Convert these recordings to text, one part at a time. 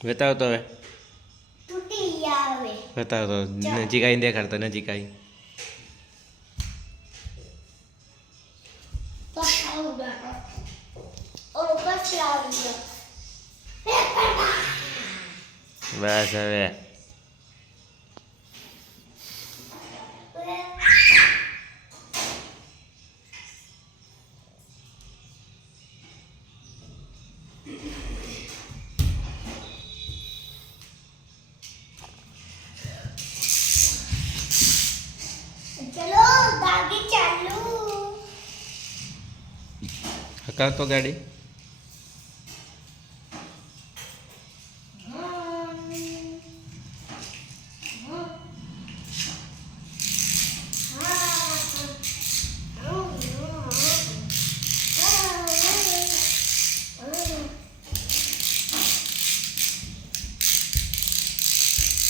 બતાવ તો હવે તૂટી આવે બતાવ તો નજીક આવીને દેખાડતો નજીક આવી તો આવું બેઠો ઓલો પછી આવી ગયો બસ હવે ચલો દાદી ચાલુ હકાવ તો ગાડી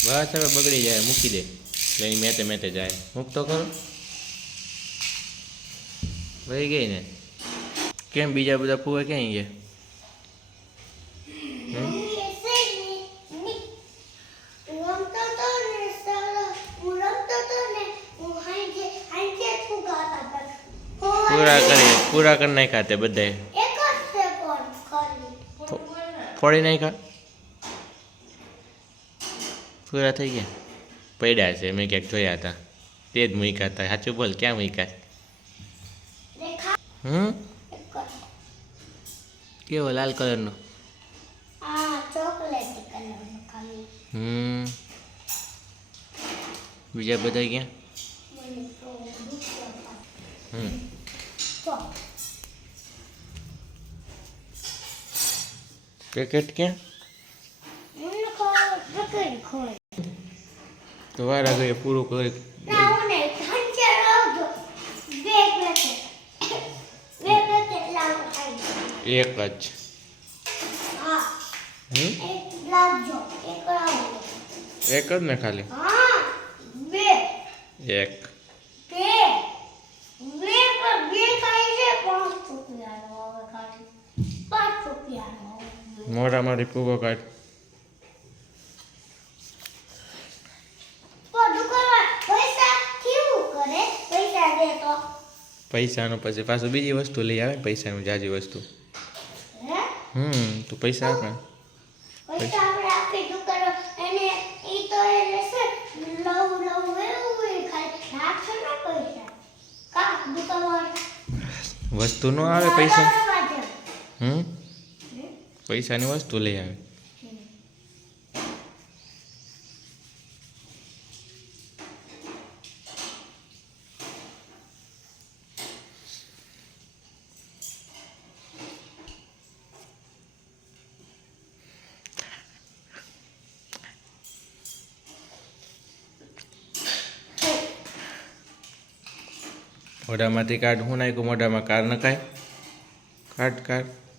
બસ હવે બગડી જાય મૂકી દે એટલે મેતે મેતે જાય મૂકતો કરો વહી ગઈ ને કેમ બીજા બધા ફૂવા ક્યાં ગયા પૂરા કરી નાખ્યા તે બધાએ ફોડી નાખ્યા પૂરા થઈ ગયા પડ્યા છે મેં ક્યાંક જોયા હતા તે જ મૂક્યા હતા સાચું બોલ ક્યાં મૂક્યા કેવો લાલ કલરનો બીજા બધા ક્યાં પેકેટ ક્યાં તો વાર આગળ પૂરું કરી એક જ એક જ ને ખાલી એક મોઢા મારી પૂગો કાઢ પૈસાનું પછી પાછું બીજી વસ્તુ લઈ આવે પૈસાનું જાજી વસ્તુ તું પૈસા આપ ને વસ્તુ નો આવે પૈસા પૈસાની વસ્તુ લઈ આવે મોઢામાંથી કાઢ હું નાખ્યું મોઢામાં કાર નખાય કાઢ કાઢ